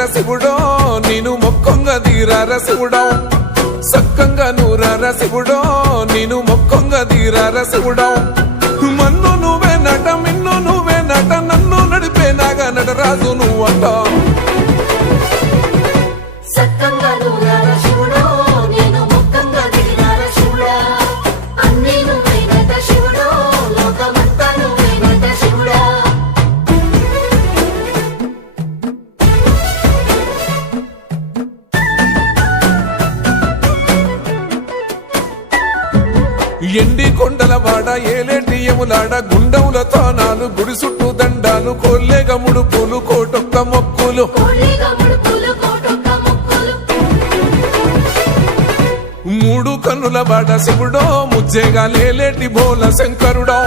నూరార శివుడో నేను మొక్కంగా తీరార శివుడో సక్కంగా నూరార శివుడో నేను మొక్కంగా తీరార శివుడో మన్ను నువ్వే నట మిన్ను నువ్వే నట నన్ను నడిపే నాగా నటరాజు నువ్వంట ఎండి కొండల వాడ ఏలేటి యములాడ గుండముల తానాలు గుడి చుట్టూ దండాలు కోల్లేగ ముడుపులు కోటొక్క మొక్కులు మూడు కన్నుల వాడ శివుడో ముజ్జేగా లేలేటి బోల శంకరుడో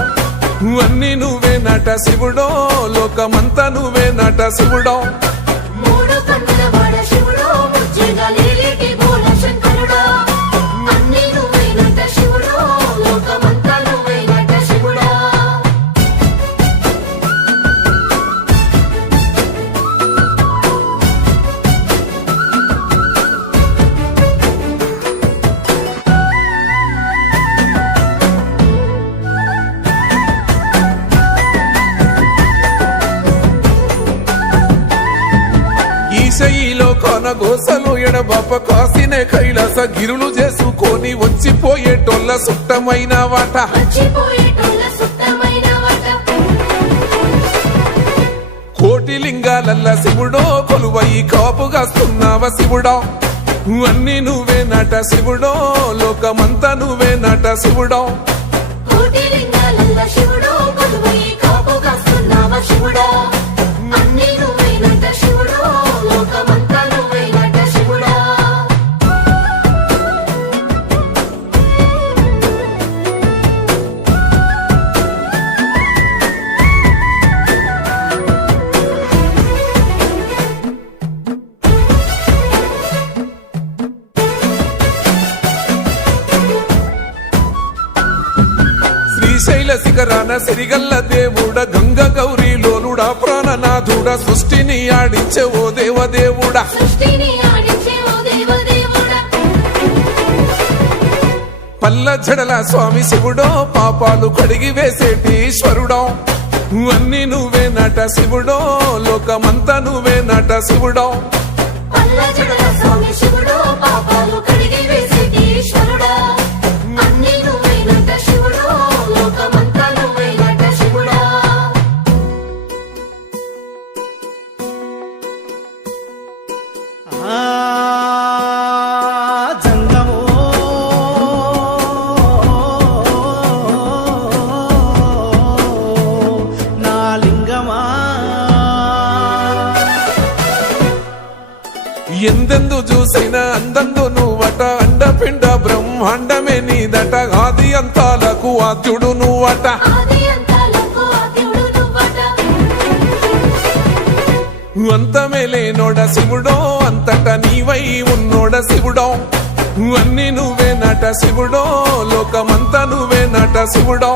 అన్ని నువ్వే నట శివుడో లోకమంతా నువ్వే నట శివుడో ఈశయిలో కొన గోసలు ఎడబాప కాసినే కైలాస గిరులు చేసుకొని వచ్చిపోయేటోళ్ళ సుట్టమైన వాట కోటి లింగాలల్ల శివుడో కొలువై కాపుగాస్తున్నావ శివుడో అన్ని నువ్వే నట శివుడో లోకమంతా నువ్వే నట శివుడో శ్రీశైల శిఖరాన సిరిగల్ల దేవుడ గంగ గౌరీ లోలుడా ప్రాణనాథుడ సృష్టిని ఆడించే ఓ దేవదేవుడా పల్ల జడల స్వామి శివుడో పాపాలు కడిగి వేసేటి ఈశ్వరుడో అన్ని నువ్వే నట శివుడో లోకమంతా నువ్వే నట శివుడో ఎందెందు చూసిన అందందు నువ్వట అండపిండ బ్రహ్మాండమే నీదట ఆది అంతాలకు ఆద్యుడు నువ్వట అంతమే లేనోడ శివుడో అంతట నీవై ఉన్నోడ శివుడో అన్ని నువ్వే నట శివుడో లోకమంతా నువ్వే నట శివుడో